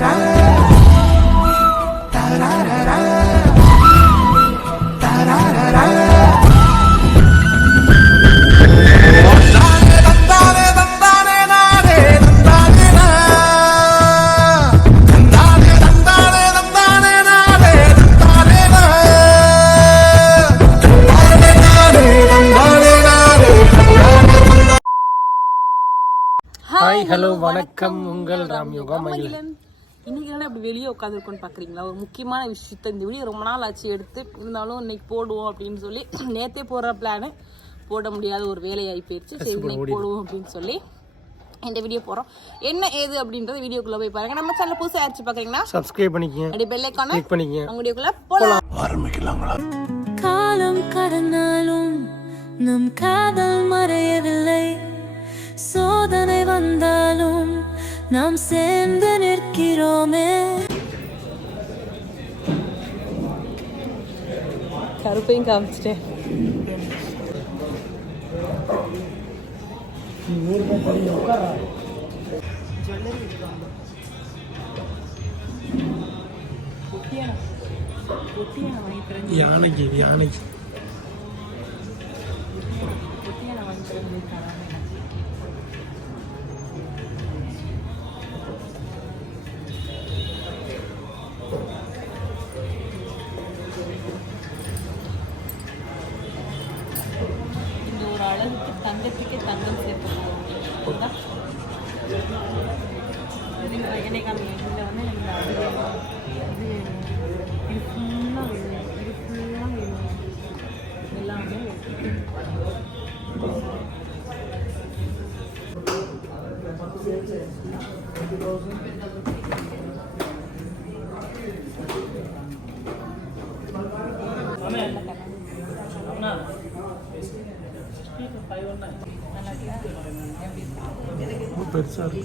Hi hello வணக்கம், உங்கள் ராம் யோகா மகிழன். இன்னைக்கு என்ன அப்படி வெளியே உட்காந்துருக்கோன்னு பார்க்குறீங்களா? ஒரு முக்கியமான விஷயத்த இந்த வீடியோ ரொம்ப நாள் ஆச்சு எடுத்து, இருந்தாலும் இன்னைக்கு போடுவோம் அப்படின்னு சொல்லி நேற்றே போடுற பிளானு போட முடியாத ஒரு வேலையாகி போயிடுச்சு. சரி இன்னைக்கு போடுவோம் அப்படின்னு சொல்லி இந்த வீடியோ போகிறோம். என்ன ஏது அப்படின்றது வீடியோக்குள்ளே போய் பாருங்க. நம்ம சேனல் புதுசாக ஆயிடுச்சு பார்க்குறீங்கன்னா சப்ஸ்கிரைப் பண்ணிக்கங்க, அப்படியே பெல் ஐகானை கிளிக் பண்ணிக்கங்க. நம்ம வீடியோக்குள்ளே போகலாம். ஆரம்பிக்கலாங்களா? காலம் கடந்தாலும் நம் காதல் மறையவில்லை. சோதனை வந்தாலும் நாம் சேர்ந்து நிற்கிறோமே. கருப்பையும் காமிச்சிட்டேன். யானைக்கு யானைக்கு இந்த ஒரு அழகுக்கு தங்கத்துக்கே தங்கம் சேர்த்துக்கலாம். என்னை காமிங்க. இதில் வந்து இது ஃபுல்லாக வேணும், இது ஃபுல்லாக வேணும், எல்லாமே பெருசா இருக்கு.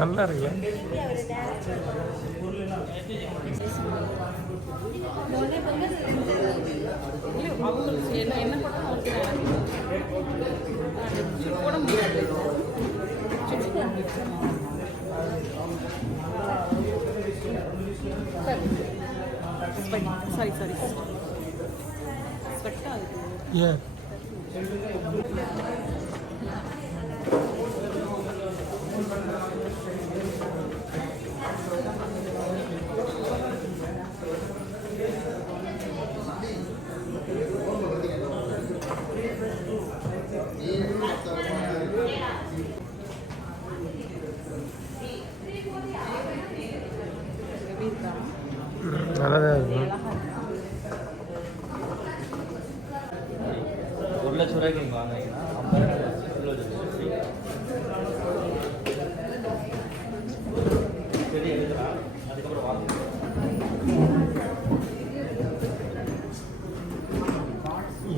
நல்லா இருக்கு. என்ன போட முடியாது. சாரி ஸ்வெட்டாக இருக்குது. ஏன் நல்லாதான் இருக்கும். 1 லட்சம் ரூபாய்க்கு நீங்கள் வாங்கினீங்கன்னா 50 கிலோ செடி எடுக்கலாம். அதுக்கப்புறம் வாங்க.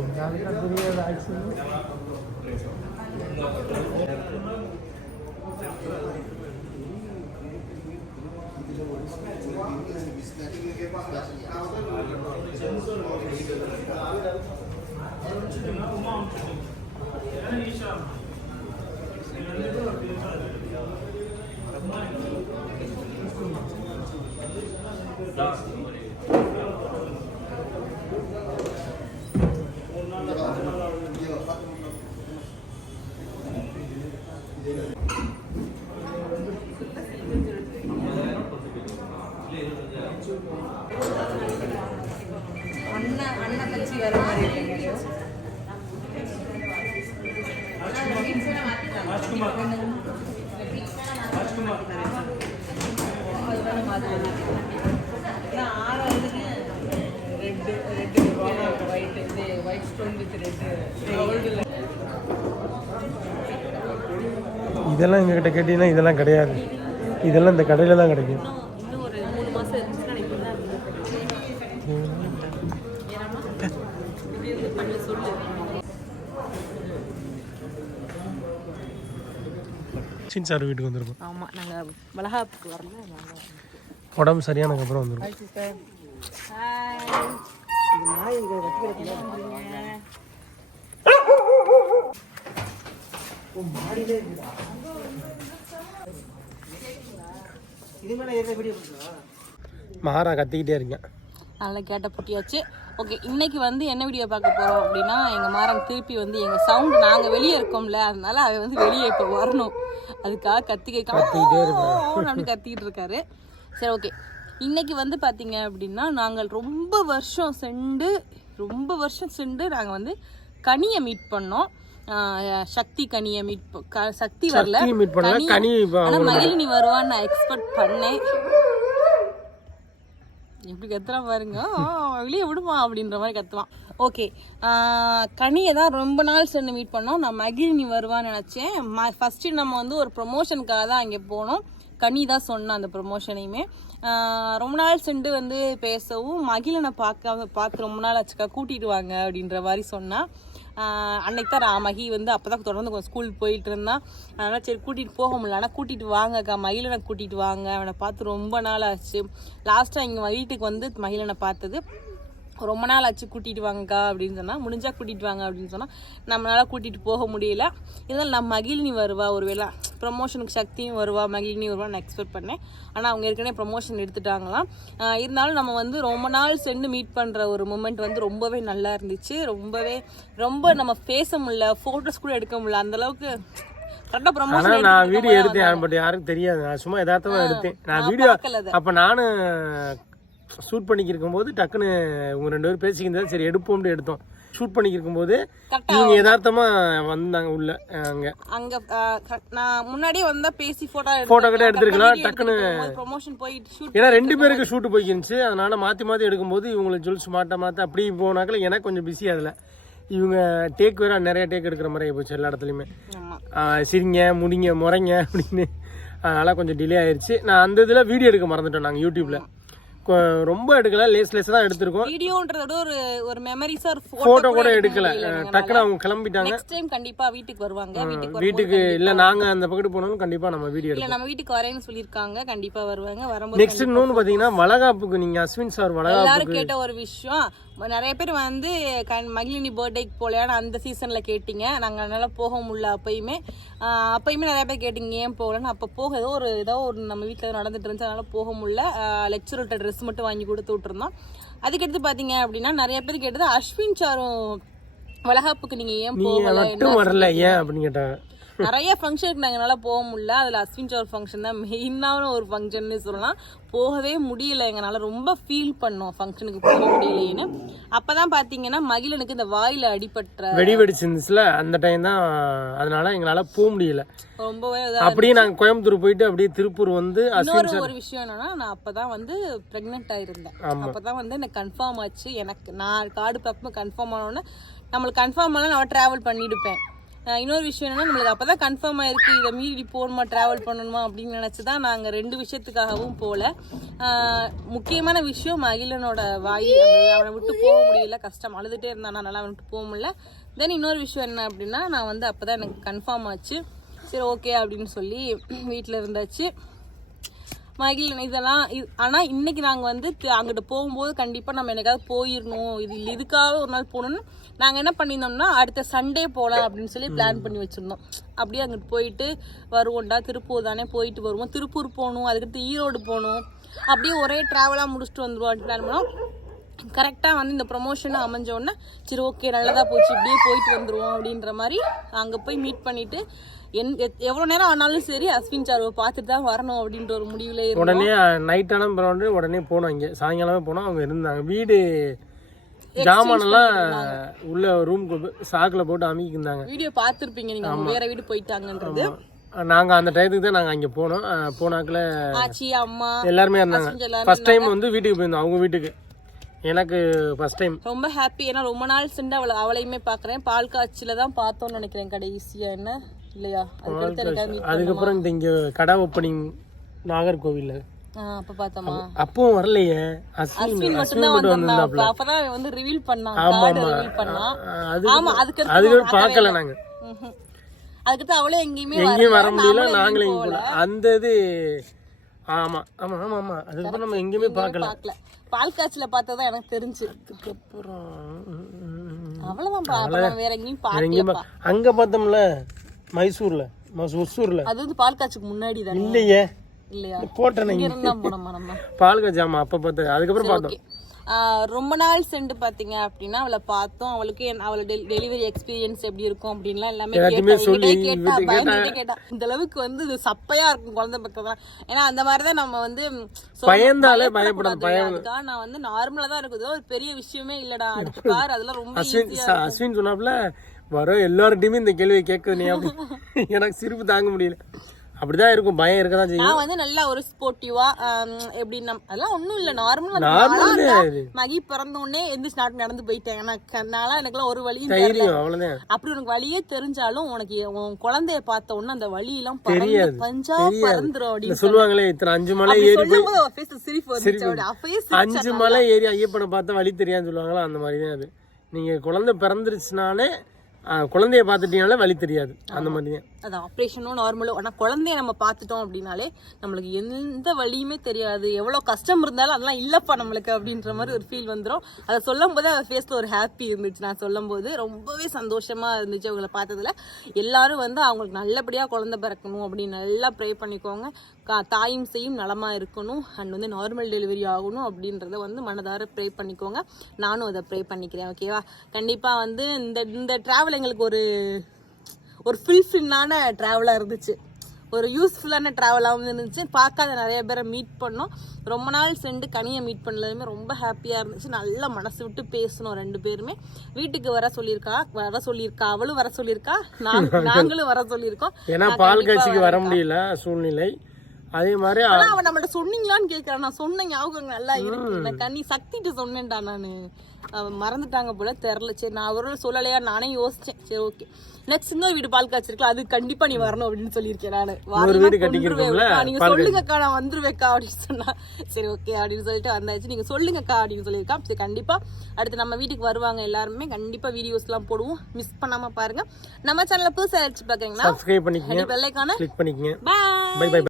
எங்கள் தெரியாத ஆக்சுவலி அண்ணா தச்சு வர மாதிரி இருக்குங்க. ஆறாவதுக்கு ரெட்டு ஒயிட் இதெல்லாம் எங்ககிட்ட கேட்டீங்கன்னா இதெல்லாம் கிடையாது. இதெல்லாம் இந்த கடையில் தான் கிடைக்கும். இன்னும் ஒரு 3 மாசம் இருந்துச்சுன்னா எனக்கு இப்படி தான் பண்ணி சொல்லு. சின் சார் வீட்டுக்கு வந்துருக்கோம். ஆமாம், நாங்கள் வளகாப்புக்கு வரல. உடம்பு சரியானதுக்கப்புறம் வந்துருக்கோம். மகாரா கத்திக்கிட்டே இருக்கேன். நல்லா கேட்ட புட்டியாச்சு. ஓகே, இன்னைக்கு வந்து என்ன வீடியோ பார்க்க போகிறோம் அப்படின்னா, எங்கள் மாறன் திருப்பி வந்து எங்கள் சவுண்டு நாங்கள் வெளியே இருக்கோம்ல, அதனால அவன் வந்து வெளியே இப்போ வரணும். அதுக்காக கத்திக்கிட்டே அப்படி கத்திக்கிட்டு இருக்காரு. சரி, ஓகே. இன்னைக்கு வந்து பார்த்தீங்க அப்படின்னா, நாங்கள் ரொம்ப வருஷம் சென்று நாங்கள் வந்து கனியை மீட் பண்ணோம். சக்தி கனியை சக்தி வரல, ஆனால் மகிழினி வருவான்னு நான் எக்ஸ்பெக்ட் பண்ணேன். எப்படி கத்துறான் பாருங்க, வெளியே விடுமா அப்படின்ற மாதிரி கத்துவான். ஓகே, கனியை தான் ரொம்ப நாள் சென்று மீட் பண்ணோம். நான் மகிழினி வருவான்னு நினச்சேன். ஃபஸ்ட்டு நம்ம வந்து ஒரு ப்ரொமோஷனுக்காக தான் அங்கே போனோம். கனி தான் சொன்னான் அந்த ப்ரொமோஷனையுமே. ரொம்ப நாள் சென்று வந்து பேசவும், மகிழனை பார்த்து ரொம்ப நாள் ஆச்சுக்கா, கூட்டிகிட்டு வாங்க அப்படின்ற மாதிரி சொன்னான். அன்னைக்கு தான் மகி வந்து அப்போ தான் தொடர்ந்து கொஞ்சம் ஸ்கூல் போயிட்டு இருந்தான். அதனால் சரி கூட்டிகிட்டு போக முடியல, ஆனால் கூட்டிகிட்டு வாங்கக்கா, மகிழனை கூட்டிகிட்டு வாங்க, அவனை பார்த்து ரொம்ப நாள் ஆச்சு. லாஸ்ட்டாக இங்கே வீட்டுக்கு வந்து மகிழனை பார்த்தது ரொம்ப நாள் ஆச்சு, கூட்டிகிட்டு வாங்கக்கா அப்படின்னு சொன்னால், முடிஞ்சால் கூட்டிகிட்டு வாங்க அப்படின்னு சொன்னால் நம்மளால் கூட்டிகிட்டு போக முடியல. இதனால் நான் மகிழினி வருவா, ஒரு வேளை ப்ரொமோஷனுக்கு சக்தியும் வருவா, மகிழினி வருவான்னு நான் எக்ஸ்பெக்ட் பண்ணேன். ஆனால் அவங்க ஏற்கனவே ப்ரொமோஷன் எடுத்துட்டாங்களாம். இருந்தாலும் நம்ம வந்து ரொம்ப நாள் சென்று மீட் பண்ணுற ஒரு மூமெண்ட் வந்து ரொம்பவே நல்லா இருந்துச்சு. ரொம்ப நம்ம பேச முடியல, ஃபோட்டோஸ் கூட எடுக்க முடியல, அந்தளவுக்கு நான் வீடியோ எடுத்தேன். பட் யாருக்கும் தெரியாது, நான் சும்மா யதார்த்தமா எடுத்தேன். நான் வீடியோ அப்ப நானும் ஷூட் பண்ணிக்கிருக்கும் போது டக்குன்னு இவங்க 2 பேரும் பேசிக்கிட்டு சரி எடுப்போம்னு எடுத்தோம். ஷூட் பண்ணிக்கிருக்கும் போது இவங்க யதார்த்தமா வந்தாங்க உள்ள. அங்க நான் முன்னாடியே வந்தா பேசி போட்டோ கிட்ட எடுத்துருக்கலாம் டக்குன்னு. ப்ரமோஷன் போயிட்டு ஷூட், ஏன்னா 2 பேருக்கு ஷூட் போய்க்கிருந்துச்சு. அதனால மாத்தி எடுக்கும்போது இவங்களை ஜுல்ஸ் மாத்த அப்படி போனாக்கல எனக்கு கொஞ்சம் பிஸி. அதுல இவங்க டேக் வேற நிறைய டேக் எடுக்கிற மாதிரி போச்சு எல்லா இடத்துலையுமே. சிரிங்க முடிங்க முறைங்க அப்படின்னு. அதனால கொஞ்சம் டிலே ஆயிடுச்சு. நான் அந்த இதுல வீடியோ எடுக்க மறந்துட்டோம். நாங்கள் யூடியூப்ல ரொம்ப எடுக்கல, லேஸ் தான் எடுத்திருக்கோம். வீடியோன்றத ஒரு மெமரிஸா ஒரு போட்டோ கூட எடுக்கல. டக்குனு அவங்க கிளம்பிட்டாங்க. நெக்ஸ்ட் டைம் கண்டிப்பா வீட்டுக்கு வருவாங்க. வீட்டுக்கு இல்ல, நாங்க அந்த பக்கத்து போனாலும் கண்டிப்பா நம்ம வீடியோ எடுப்போம். இல்ல, நம்ம வீட்டுக்கு வரேன்னு சொல்லிருக்காங்க, கண்டிப்பா வருவாங்க. வரும்போது நெக்ஸ்ட் இன்னொன்னு பாத்தீங்கன்னா, வளகாப்புக்கு நீங்க அஸ்வின் சார் வளகாப்புக்கு எல்லாரும் கேட்ட ஒரு விஷயம், நிறைய பேர் வந்து மகிழினி பர்த்டேக்கு போகலையான்னு அந்த சீசன்ல கேட்டீங்க. நாங்கள் அதனால போக முடியல. அப்பயுமே நிறைய பேர் கேட்டீங்க ஏன் போகலன்னு. அப்போ ஏதோ ஒரு நம்ம வீட்டில் நடந்துட்டு இருந்துச்சு, அதனால போக முடியல. லெக்சர்கிட்ட ட்ரெஸ் மட்டும் வாங்கி கொடுத்து விட்டுருந்தோம். அதுக்கடுத்து பார்த்தீங்க அப்படின்னா நிறைய பேர் கேட்டது அஸ்வின் சாரும் வளகாப்புக்கு நீங்க ஏன் வரல ஏன் அப்படின்னு கேட்டாங்க. நிறைய ஃபங்க்ஷனுக்கு நாங்கள் என்னால் போக முடியல. அதில் அஸ்வின் சார் ஃபங்க்ஷன் தான் மெயினான ஒரு ஃபங்க்ஷன்னு சொல்லலாம். போகவே முடியல, எங்களால் ரொம்ப ஃபீல் பண்ணோம் ஃபங்க்ஷனுக்கு போக முடியலைன்னு. அப்போ தான் பார்த்தீங்கன்னா மகிழனுக்கு இந்த வாயில் அடிபட்ட வெடி வெடிச்சிருந்துச்சுல, அந்த டைம் தான். அதனால எங்களால் போக முடியல. ரொம்பவே அப்படியே நாங்கள் கோயம்புத்தூர் போயிட்டு அப்படியே திருப்பூர் வந்து. ஒரு விஷயம் என்னன்னா, நான் அப்பதான் வந்து பிரெக்னென்ட் ஆயிருந்தேன். அப்பதான் வந்து எனக்கு கன்ஃபார்ம் ஆச்சு. எனக்கு நான் கார்டு பார்க்கும்போது கன்ஃபார்ம் ஆனோன்னா, நம்மளுக்கு கன்ஃபார்ம் ஆனால் நான் ட்ராவல் பண்ணிடுப்பேன். இன்னொரு விஷயம் என்னன்னா, நம்மளுக்கு அப்பதான் கன்ஃபார்ம் ஆயிருக்கு, இதை மீறி போகணுமா ட்ராவல் பண்ணணுமா அப்படின்னு நினைச்சுதான் நாங்கள் 2 விஷயத்துக்காகவும் போகல. முக்கியமான விஷயம் மகிழனோட வாய், அவனை விட்டு போக முடியல, கஷ்டம், அழுதுட்டே இருந்தான், நல்லா அவனை விட்டு போக முடியல. தென் இன்னொரு விஷயம் என்ன அப்படின்னா, நான் வந்து அப்பதான் எனக்கு கன்ஃபார்ம் ஆச்சு. சரி ஓகே அப்படின்னு சொல்லி வீட்டில் இருந்தாச்சு. மகிழன் இதெல்லாம். ஆனால் இன்னைக்கு நாங்கள் வந்து அங்கிட்ட போகும்போது கண்டிப்பாக நம்ம எனக்காவது போயிடணும், இதுக்காக ஒரு நாள் போகணுன்னு நாங்கள் என்ன பண்ணியிருந்தோம்னா, அடுத்த சண்டே போகலாம் அப்படின்னு சொல்லி பிளான் பண்ணி வச்சுருந்தோம். அப்படியே அங்கிட்டு போயிட்டு வருவோம்டா, திருப்பூர் தானே போயிட்டு வருவோம், திருப்பூர் போகணும், அதுக்கடுத்து ஈரோடு போகணும், அப்படியே ஒரே ட்ராவலாக முடிச்சுட்டு வந்துடுவோம் பிளான் பண்ணோம். கரெக்டாக வந்து இந்த ப்ரொமோஷனை அமைஞ்சோடனே சரி ஓகே நல்லதாக போச்சு, இப்படியே போயிட்டு வந்துடுவோம் அப்படின்ற மாதிரி அங்கே போய் மீட் பண்ணிவிட்டு எவ்வளோ நேரம் ஆனாலும் சரி அஸ்வின் சார்வை பார்த்துட்டு தான் வரணும் அப்படின்ற ஒரு முடிவில் உடனே நைட்டான உடனே போனோம். இங்கே சாயங்காலமே போனோம். அவங்க இருந்தாங்க. வீடு ஜாமானெல்லாம் உள்ள ரூமுக்கு சாக்கில் போட்டு அமைக்கிருந்தாங்க. வீடியோ பார்த்துருப்பீங்க நீங்கள், அவங்க வேற வீடு போயிட்டாங்கன்றது. நாங்கள் அந்த டயத்துக்கு தான் நாங்கள் அங்கே போனோம். போனாக்கில் ஆச்சி அம்மா எல்லாருமே இருந்தாங்க. ஃபர்ஸ்ட் டைம் வந்து வீட்டுக்கு போயிருந்தோம், அவங்க வீட்டுக்கு. எனக்கு ஃபர்ஸ்ட் டைம் ரொம்ப ஹாப்பி. ஏன்னா ரொம்ப நாள் சென்று அவளையுமே பாக்குறேன். பால் காட்சியில தான் பார்த்தோம்னு நினைக்கிறேன் கடைசியா, என்ன இல்லையா? அதுக்கடுத்து எனக்கு meet அதுக்கப்புறம் இங்க கடை ஓப்பனிங் நாகர்கோவில்ல அப்ப பார்த்தோமா? அப்பவும் வரலையே. அஸ்வின் மட்டும் தான் வந்தாப்ல. அப்பதான் அவன் வந்து ரிவீல் பண்ணான், கார்டு ரிவீல் பண்ணான். ஆமா, அதுக்கு பார்க்கல நாங்க. அதுக்கு அவளே எங்கேயுமே வர முடியல, நாங்களே போல. அந்த இது ஆமா ஆமா ஆமா ஆமா அதுக்கப்புறம் நம்ம எங்கேயுமே பார்க்கல. பால் காட்சியில பார்த்ததான் எனக்கு தெரிஞ்சு. அதுக்கப்புறம் அவ்வளவுதான், வேற எங்கேயும் பார்க்கல. அங்க பார்த்தோம்ல மைசூர்ல, ஒசூர்ல. அது வந்து பால் காட்சிக்கு முன்னாடி தான் இல்லையே, இல்லையா? போட்டேன் பால் காட்சி. ஆமா அப்ப பார்த்தேன். அதுக்கப்புறம் பார்த்தோம். ரொம்ப நாள் சென்று பாத்தீங்க அப்படின்னா அவளை பார்த்தோம். அவளுக்கு அவளோட டெலிவரி எக்ஸ்பீரியன்ஸ் எப்படி இருக்கும் அப்படின்லாம் எல்லாமே கேட்டா. இந்த அளவுக்கு வந்து இது சப்பையா இருக்கும் குழந்தை பக்கம். ஏன்னா அந்த மாதிரிதான் நம்ம வந்து பயந்தாலே பயப்படாது. அதுக்காக நான் வந்து நார்மலா தான் இருக்குது, ஒரு பெரிய விஷயமே இல்லடா அடுத்து பாரு, அதெல்லாம் ரொம்ப அஸ்வின் சொன்னாப்ல வர எல்லார்ட்டையுமே இந்த கேள்வியை கேட்குது நீ அப்படி. எனக்கு சிரிப்பு தாங்க முடியல. அப்படிதான் இருக்கும், பயம் இருக்கதான் செய்யும். நான் வந்து நல்லா ஒரு ஸ்போர்ட்டிவா எப்படி அதெல்லாம் ஒண்ணும் இல்ல, நார்மலா மகி பிறந்த உடனே எந்த ஸ்டார்ட் நடந்து போயிட்டேன். எனக்குலாம் ஒரு வழியும் தெரியும், அவ்வளவுதான். அப்படி உனக்கு வழியே தெரிஞ்சாலும் உனக்கு உன் குழந்தைய பார்த்த உடனே அந்த வழி எல்லாம் பஞ்சா பறந்துரும் அப்படின்னு சொல்லுவாங்களே. இத்தனை 5 மலை ஏறி சிரிப்பு 5 மலை ஏறி ஐயப்பனை பார்த்தா வழி தெரியாதுன்னு சொல்லுவாங்களா, அந்த மாதிரிதான் அது. நீங்க குழந்தை பிறந்துருச்சுனாலே குழந்தைய பார்த்துட்டீங்கனாலே வழி தெரியாது, அந்த மாதிரி தான். அது ஆப்ரேஷனும் நார்மலோ, ஆனால் குழந்தைய நம்ம பார்த்துட்டோம் அப்படின்னாலே நம்மளுக்கு எந்த வழியுமே தெரியாது. எவ்வளோ கஷ்டம் இருந்தாலும் அதெல்லாம் இல்லைப்பா நம்மளுக்கு அப்படின்ற மாதிரி ஒரு ஃபீல் வந்துடும். அதை சொல்லும் போதே அவர் ஃபேஸில் ஒரு ஹாப்பி இருந்துச்சு. நான் சொல்லும் போது ரொம்பவே சந்தோஷமாக இருந்துச்சு அவங்களை பார்த்ததுல. எல்லாரும் வந்து அவங்களுக்கு நல்லபடியாக குழந்தை பிறக்கணும் அப்படின்னு நல்லா ப்ரே பண்ணிக்கோங்க. தாயும் செய்யும் நலமாக இருக்கணும் அண்ட் வந்து நார்மல் டெலிவரி ஆகணும் அப்படின்றத வந்து மனதார ப்ரே பண்ணிக்கோங்க. நானும் அதை ப்ரே பண்ணிக்கிறேன், ஓகேவா? கண்டிப்பாக வந்து இந்த ட்ராவல் எங்களுக்கு ஒரு ஃபில்ஃபில்லான ட்ராவலாக இருந்துச்சு, ஒரு யூஸ்ஃபுல்லான ட்ராவலாகவும் இருந்துச்சு. பார்க்காத நிறைய பேரை மீட் பண்ணோம். ரொம்ப நாள் சென்று கனியை மீட் பண்ணதுமே ரொம்ப ஹாப்பியாக இருந்துச்சு. நல்லா மனசு விட்டு பேசணும். 2 பேருமே வீட்டுக்கு வர சொல்லியிருக்கா, அவளும் வர சொல்லியிருக்கா, நாங்களும் வர சொல்லியிருக்கோம். ஏன்னா பால் காட்சிக்கு வர முடியல சூழ்நிலை. அதே மாதிரி அவன் நம்மகிட்ட சொன்னீங்களான்னு கேட்கறான். நான் சொன்ன ஞாபகம் நல்லா இருக்கு. நான் கனி சக்திட்டு சொன்னேன்டா, நான் மறந்துட்டாங்க போல, தெரில. சரி நான் அவரோட சொல்லலையா, நானே யோசிச்சேன். சரி ஓகே, நெக்ஸ்ட் இன்னொரு வீடு பால் காய்ச்சிருக்கலாம், அது கண்டிப்பா நீ வரணும் அப்படின்னு சொல்லியிருக்கேன். நீங்க சொல்லுங்கக்கா, நான் வந்துருவேக்கா அப்படின்னு சொன்னா சரி ஓகே அப்படின்னு சொல்லிட்டு வந்தாச்சு. நீங்க சொல்லுங்கக்கா அப்படின்னு சொல்லியிருக்கா. சரி கண்டிப்பா அடுத்து நம்ம வீட்டுக்கு வருவாங்க எல்லாருமே, கண்டிப்பா வீடியோஸ் எல்லாம் போடுவோம், மிஸ் பண்ணாம பாருங்க. நம்ம சேனல்ல புதுசா பாக்கீங்கன்னா சப்ஸ்கிரைப் பண்ணிக்கங்க, பெல் ஐகானை கிளிக் பண்ணிக்கங்க. பை.